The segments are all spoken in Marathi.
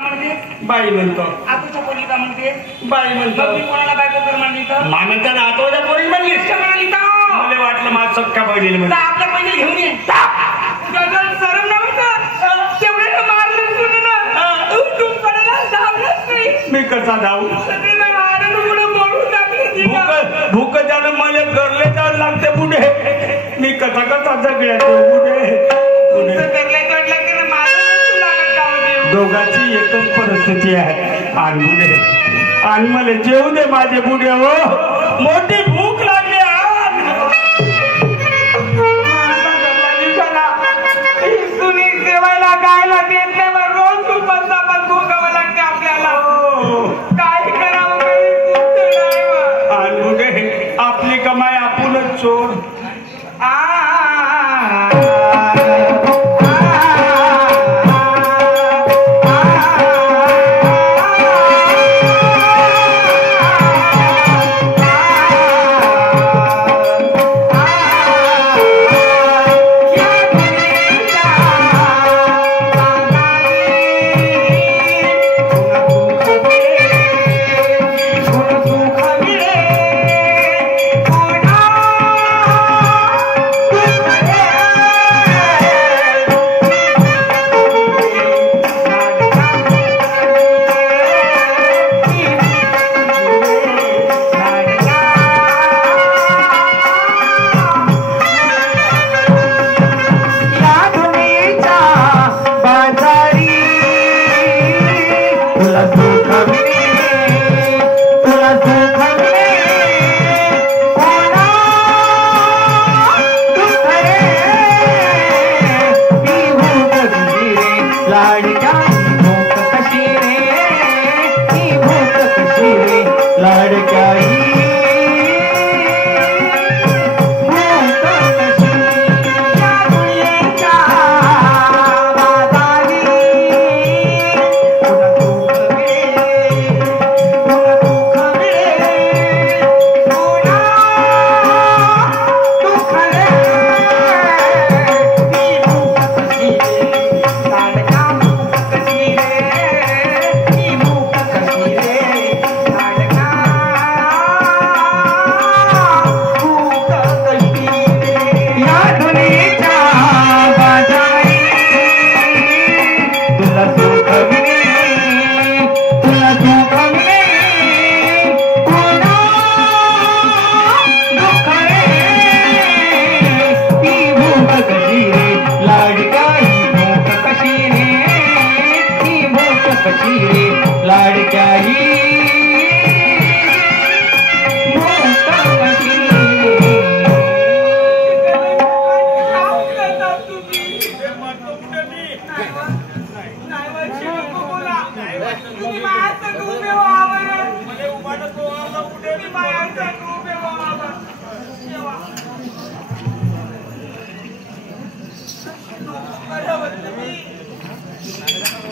बाई म्हणतो. आतूच्या पोरीला म्हणते बाई म्हणतो. मग मी कोणाला बायको कर म्हणली तर मानता ना आतोच्या पोरी म्हणली म्हणाली तर मला वाटलं माझ सक्का बहिणीला म्हणजे आपल्या पहिले घेऊन ये गगन सरम नव्हतं तेवढे तर मारलं सुन ना तू पडायला धावलंच नाही. मी कसा धावू सगळे मारून पुढे मोडून टाकले. भूक त्यानं मला गरले जावं लागते पुढे. मी कसा जगल्या पुढे दोघांची एकच परिस्थिती आहे. आणि पुढे आणि मला जेवू दे माझे पुढे हो मोठी भूक लागली. जेवायला गायला देत नाही रोज दुपारचा भोगावं लागते आपल्याला. काय करावं आणि पुढे आपली कमाई आपणच चोर.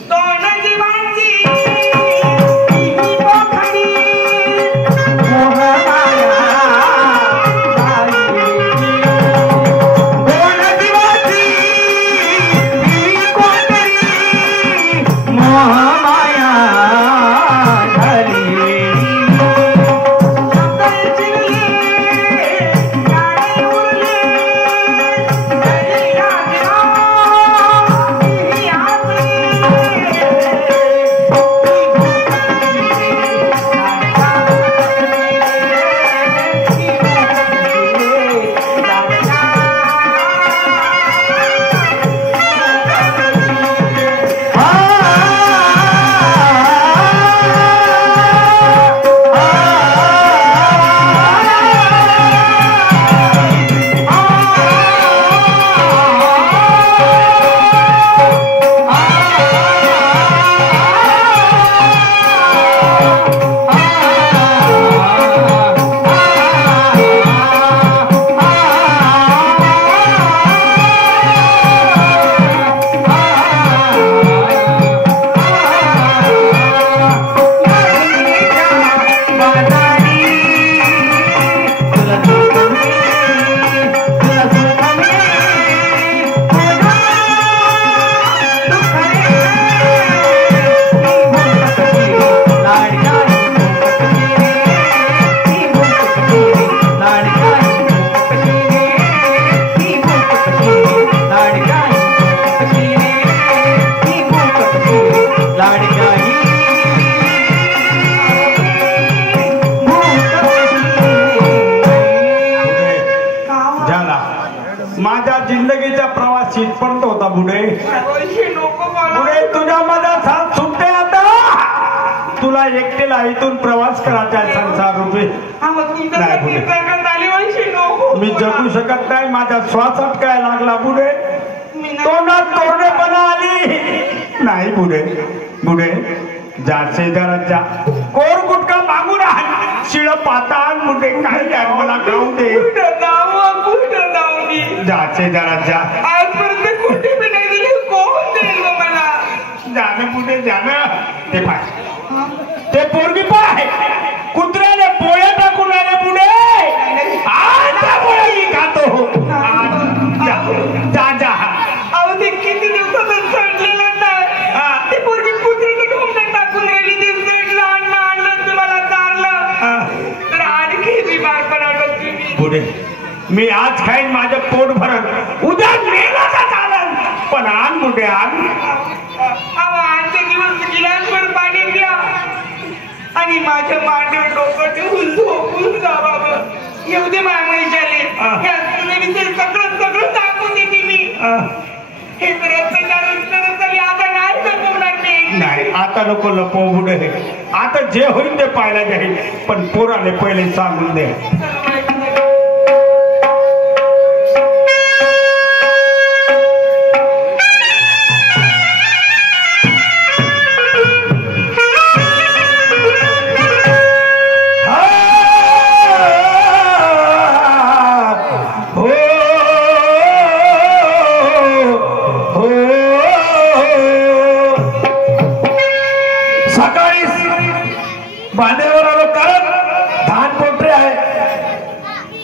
तो बुडे. पैसे नको मला. बुडे तुझ्या मनात हात सुटते आता. तुला एकटेला इथून प्रवास करायचा आहे संसार रूपी. नाही बुडे, मी जगू शकत नाही. माझा श्वास अटकाय लागला बुडे. तोंडात कोरडेपणा आली. नाही बुडे, बुडे जा शेजारात जा. कोर गुटका मागून आण. शिळ पाताळ बुडे काय द्या मला खाऊ दे. जा शेजारात जा. आजपर्यंत कुठे बी नाही दिली. कोण देईल मला? जाणं बुडे जाणं. ते पाय, ते पोरगी पाय. कुत्र्याने पोळ्या टाकून आले बुडे. आता पोळ्या मी खातो. जा जा. अहो ते किती दिवसातून चढलेलं नाही. ती पोरगी कुत्रीने ढोंगण टाकून राहिली. ते चढलं अन्न आणलं तुम्हाला चारलं तर आणखी बिमार पडावं तुम्ही. बुडे मी आज खाईन माझं पोट भरत. उद्या मेला का चालन. पण आण बुडे आण. अहो आजचे दिवस गिलासभर पाणी प्या आणि माझ्या मांडीवर डोकं ठेवून झोपून जा बाबा. येऊ दे मामाईच्याले. सगळं सगळं दाखवून देते मी. हे आता नाही जपवणार मी. नाही आता नको लपव बुडे. आता जे होईल ते पाहायला जाईल. पण पोराले पहिले सांगून दे. बांधेवर आलो कारण धान पोटरी आहे.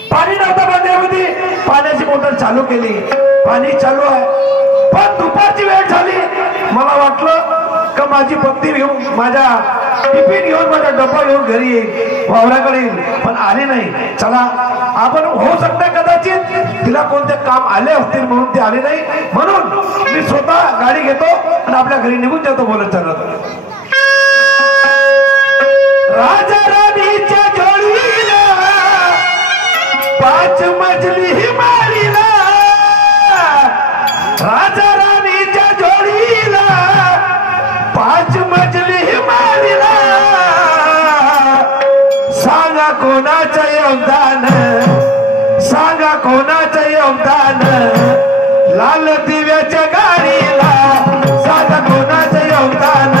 पाणी नव्हतं बांधेमध्ये. पाण्याची मोटर चालू केली. पाणी चालू आहे. पण दुपारची वेळ झाली. मला वाटलं का माझी पत्नी घेऊन माझ्या टिफिन घेऊन माझा डब्बा घेऊन घरी येईल, वावराकडे येईल. पण आली नाही. चला आपण होऊ शकतं कदाचित तिला कोणते काम आले असतील म्हणून ती आली नाही. म्हणून मी स्वतः गाडी घेतो आणि आपल्या घरी निघून जातो बोलत चालत. राजा राणीच्या जोडीला 5 मजली मारीला. राजा राणीच्या जोडीला 5 मजली मारीला. सांगा कोणाचं योगदान, सांगा कोणाचं योगदान. लाल दिव्याच्या गाडीला सांगा कोणाचं योगदान.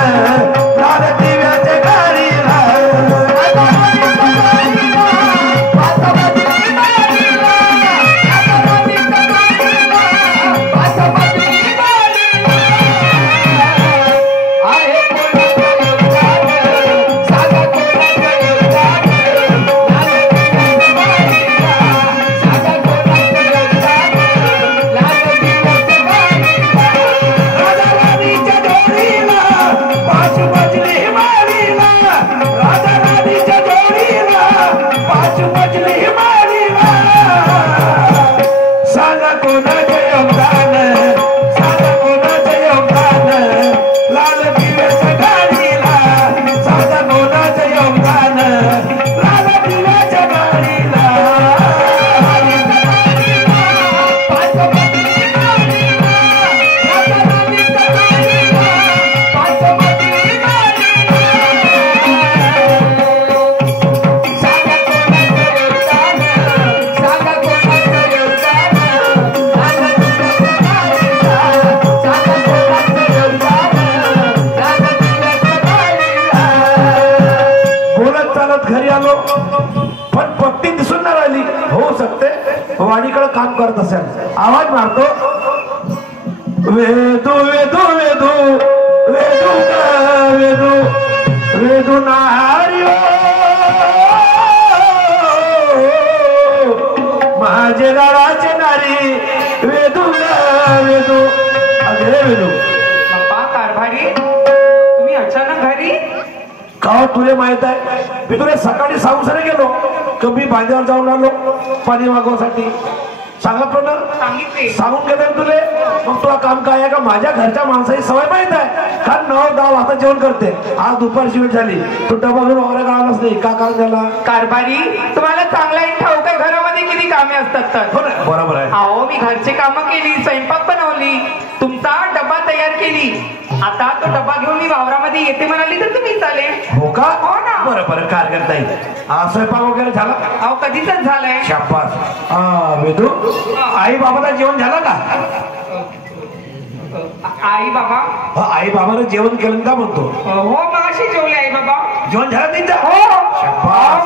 लाल दिव्याच्या गाडीला घरी आलो पण पत्नी दिसून नाही राहिली. होऊ शकते वाणीकडे काम करत असेल. आवाज मारतो. वेदू वेदू वेदू वेदू वेदू वेदू नारी माझे गावाचे नारी वेदू वेदू. अरे वेदू बाप्पा कारभारी तुम्ही अचानक घरी का? तुला माहित आहे मी तुला सकाळी सांगून गेलो की मी बांध्यावर जाऊन आलो पाणी मागवण्यासाठी. सांगितलं ना, सांगून गेलं तुले. मग तुला काम काय आहे का? माझ्या घरच्या माणसाची सवय माहित आहे. कारण 9-10 वाजता जेवण करते. आज दुपारची वेळ झाली तू डबा घेऊन वगैरे आलाच नाही. का काम झाला? कारभारी तुम्हाला चांगला ठाऊक आहे घरामध्ये किती कामे असतात तर. बरोबर आहे. अहो मी घरची कामं केली, स्वयंपाक बनवली, तुमचा केली. आता तो डबा घेऊन मी वावरामध्ये येते म्हणाली तर तुम्ही चालेल. हो का? हो ना. बरं बरं कारगर ताई. स्वयंपाक वगैरे झाला? अहो कधीच झालंय. शाबास. वेदू, आई बाबाला जेवण झालं का? आई बाबा? आई बाबाला जेवण केलं का म्हणतो? हो मग अशी जेवले आई बाबा. जेवण झालं त्यांचं? हो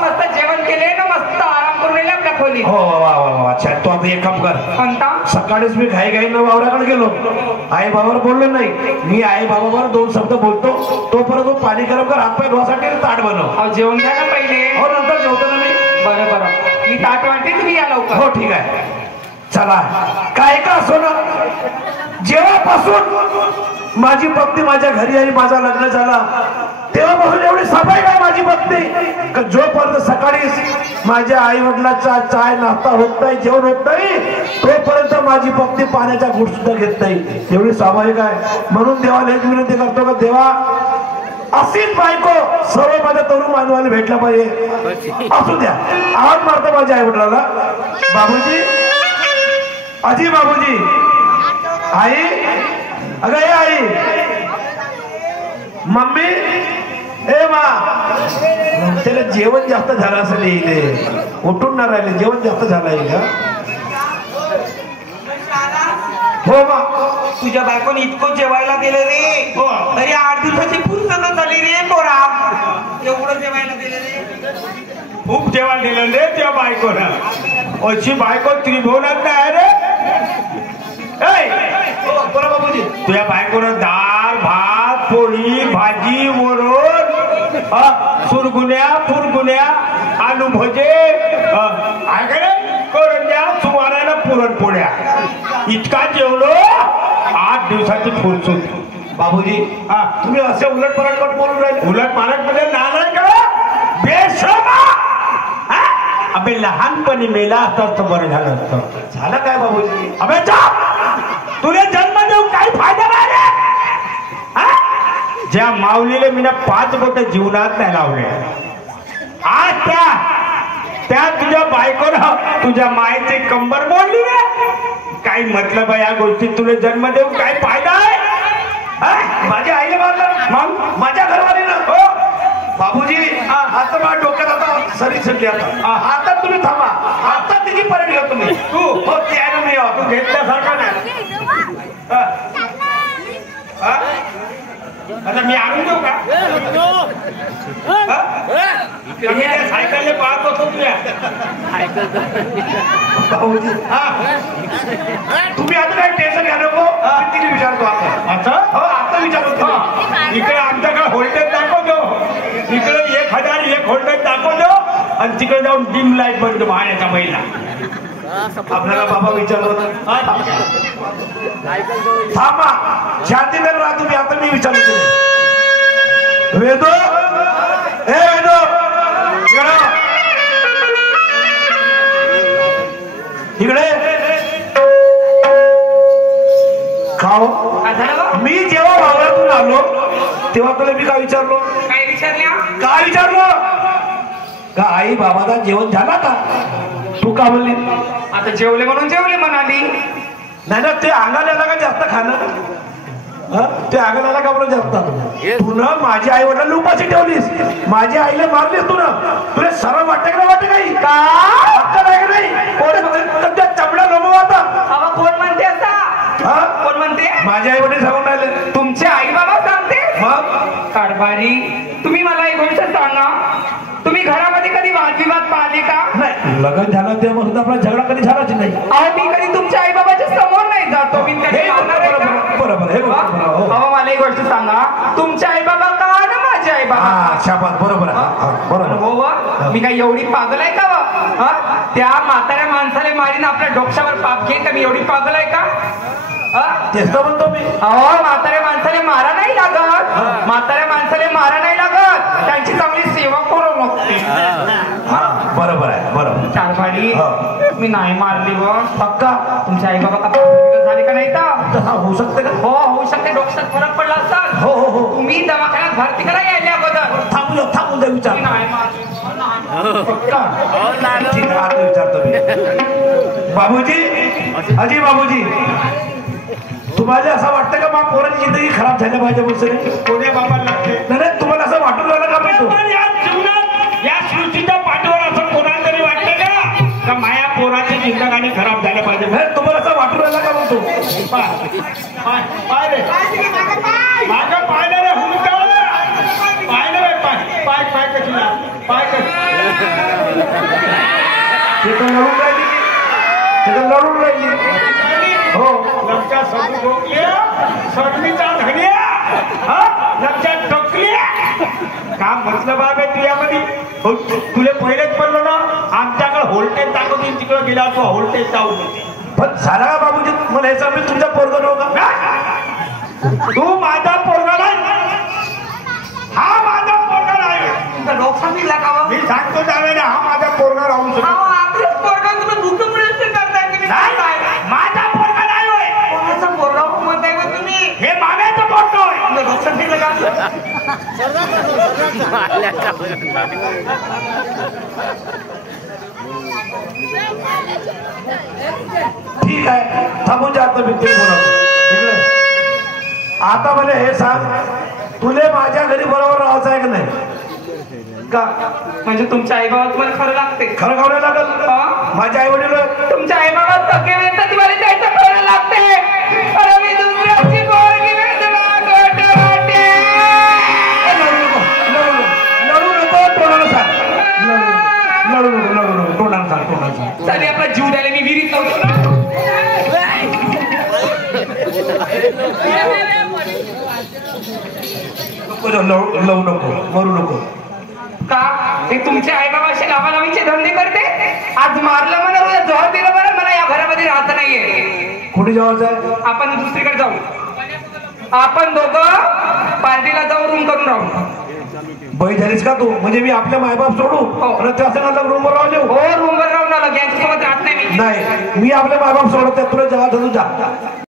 मस्त जेवण केले ना, मस्त आराम करून राहिले आपल्या खोली. हो वा वा वा. अच्छा, तू आता एक काम कर. कोणता? सकाळीच मी घाई घाईनं वावराकडे गेलो, आई बाबावर बोललो नाही. मी आई बाबावर 2 शब्द बोलतो, तोपर्यंत पाणी गरम कर, हातपाय धुवासाठी ताट बनव. अहो जेवण घ्या ना पहिले. हो नंतर जेवतो ना मी. बरं बरं, मी ताट वाटते, तुम्ही या लवकर. हो ठीक आहे. चला, काय का असो ना, जेव्हापासून माझी पत्नी माझ्या घरी आणि माझा लग्न झाला तेव्हापासून एवढी सफाई काय माझी पत्नी का जोपर्यंत सकाळी माझ्या आई वडिलांचा चाय नाश्ता होत नाही, जेवण होत नाही, तोपर्यंत माझी पत्नी पाण्याचा घुट सुद्धा घेत नाही. एवढी स्वाभाविक आहे. म्हणून देवाला एक विनंती करतो का देवा, अशीच बायको सर्व माझ्या तरुण मानवाला भेटला पाहिजे. असू द्या. आवाज मारतो माझ्या आई वडिलाला, बाबूजी, अजी बाबूजी, आई, अगं ये आई, मम्मी, ए मा. त्याला जेवण जास्त झालं असेल, इथे उठून ना राहिले, जेवण जास्त झालं आहे का? हो मा. तुझ्या बायकोने इतकं जेवायला दिलं रे. हो. तरी 8 दिवसाची पूर्तता झाली रे पोरा. एवढं जेवायला दिलं रे. खूप जेवण दिलं रे त्या बायकोनं. अशी बायको त्रिभुवनात नाही रे. बरं बाबूजी, तुझ्या बायकोनं डाळ भात पोळी भाजी वरण सुरगुण्या फुरगुण्या आलू भजे करंज्या सुमारायला पुरणपोळ्या इतका जेवलो. 8 दिवसाची फुलसूट. बाबूजी, तुम्ही असे उलट पलट बोलून राहिले. उलट पालट मध्ये नालाय का बेशर्मा. अबे लहानपणी मेला असतं तर बरं झालं असतं. झालं काय बाबूजी? अबे तुला जन्म देऊन काही फायदा नाही रे. ज्या माऊलीले मी 5 बोट जीवनात नाही लावले, आज त्या तुझ्या बायकोनं तुझ्या मायची कंबर मोडली रे. काही मतलब आहे या गोष्टीत? तुला जन्म देऊन काही फायदा आहे? माझ्या आईला मारलं, मग माझ्या घरवालीनं. हो बाबूजी, आता माझ्या डोक्यात आता सरी सुटली. आता तुम्ही थांबा, आता तिची परेड घ्या तुम्ही. तू हो ते आहे मी, तू घेतल्यासारखा नाही. आता मी आणून देऊ का? सायकलने पाहत होतो तुझ्या. बाबूजी, तुम्ही आता काही टेन्शन घ्या नको. तिने विचारतो आता. आता हो आता विचारतो. इकडे आमच्याकडे व्होल्टेज दाखवतो, इकडे 1001 व्होल्टेज दाखवतो आणि तिकडे जाऊन डिम लाईट बंद पाहण्याचा महिला. आपल्याला बाबा विचारलं थांबा, शांतीनं राहा तुम्ही. आता मी विचारतो. वेदो, हे वेदो, इकडे खाओ. मी जेव्हा वावरातून आलो तेव्हा तुला मी काय विचारलो? काय विचारल्या? काय विचारलो का आई बाबाला जेवण झाला का? तू का बोलली? आता जेवले म्हणून जेवले म्हणाली. नाही ना, ते अंगाला आला का जास्त खाणं? ते अंगाला आला का बरं जास्त? तुला माझ्या आई वडिलांना उपाशी ठेवलीस, माझ्या आईला मारलीस. तुला सरळ वाटत का? वाटत काही का अक्कल आहे का नाही? चमडा लोमो आता. कोण म्हणते असा? कोण म्हणते? माझे आई वडील सांगून राहिले. तुमचे आई बाबा सांगते? मग कारभारी, तुम्ही मला एक गोष्ट सांगा, तुम्ही घरामध्ये कधी वादविवाद पाहिले का? नाही, लग्न झालं तेव्हा सुद्धा आपला झगडा कधी झालाच नाही. अहो मी कधी तुमच्या आई बाबाच्या समोर नाही जातो. मी कधी बरोबर. हे अहो मला एक गोष्ट सांगा, तुमचे आई बाबा का ना माझे आई बाबा? शाबास, बरोबर बरोबर. हो, मी काय एवढी पागल आहे का? त्या म्हाताऱ्या माणसाला मारीन आपल्या डोक्यावर पाप घेईन का? मी एवढी पागल आहे का? तेच तर म्हणतो मी. अहो म्हाताऱ्या माणसाने मारा नाही लागत. म्हाताऱ्या माणसाने मारा नाही लागत, त्यांची चांगली सेवा करू लागते. बरोबर आहे, बरोबर. कारभारी, मी नाही मारली व पक्का. तुमचे आई बाबा का झाले का नाही तर? होऊ शकते का? हो होऊ शकते. डोक्यात फरक पडला असतात. हो हो हो. तुम्ही दवाखान्यात भरती करा यायला अगोदर. थांबून द्या विचार. नाही मारली. पक्का. ठीक आहे, आता विचारतो मी. बाबूजी, अजी बाबूजी, तुम्हाला असं वाटतं का मा पोराची जिंदगी खराब झाल्या पाहिजे बसून कोण्या बाबाला लागते नाही तुम्हाला असं वाटून राहिलं का मी तो पण या जीवनात या सृष्टीच्या पाठीवर असं कोणाला तरी वाटतं का माया पोराची जिंदगानी खराब झाल्या पाहिजे नाही तुम्हाला असं वाटून राहिलं का म्हणतो पाय रे मागं पाहिलं रे हुंकावलं पाहिलं रे पाय पाय कशी पाय कशी ते तर लढून राहिली ते तर लढून राहिली हो लक्षात सगळी डोकल्या सगळीचा धन्या लक्षात टोकल्या का म्हटलं बाब आहे तुझ्यामध्ये तुला पहिलेच म्हणलो ना आमच्याकडे व्होल्टेज दाखवतील तिकडे गेला तो व्होल्टेज जाऊन येते पण झाला का बाबूजी मला याचा मी तुमचा पोरगा नव्हता तू माझा पोरगा नाही हा माझा पोरगा नाही लोक सांगितला का मी सांगतो त्यावेळेला हा माझा पोरगा राहू शकतो आपल्या पोरगा तुम्ही भूक प्रयत्न करताय की माझा पोरगा नाही होय कोणाचा पोरगा म्हणताय का तुम्ही हे माम्याचं पोरगा होय लोक सांगितलं का ठीक आहे थांबून जा आता मी ते बोलतो इकडे आता मला हे सांग तुले माझ्या घरी बरोबर राहायचं आहे का नाही का म्हणजे तुमच्या आई बाबा तुम्हाला खरं लागते खरं खावलं लागल माझे आई वडील तुमच्या आई बाबा थके वेळेत तुम्हाला त्याचं खरं लागते अरे मी दुसऱ्याची पोरगी वेचला गोट वाटे लढू नको तोंडाला सांग लढू नको तोंडाला सांग सारी आपला जीव द्यायला मी विहिरीत नव्हतो ना लढू नको मरू नको का हे तुमचे आई बाबा असे लावालावीचे धंदे करते आज मारलं मला जॉब दिलं बरं मला या घरामध्ये राहत नाहीये कुठे जायचं आहे आपण दुसरीकडे जाऊ आपण दोघं पार्टीला जाऊ रूम करून राहू बाई झालीस का तू म्हणजे मी आपल्या मायबाप सोडू आणि त्या सणाला रूमवर राहू हो रूमवर राहून आला गँगसोबत राहत नाही मी नाही मी आपल्या मायबाप सोडत तुला जा जा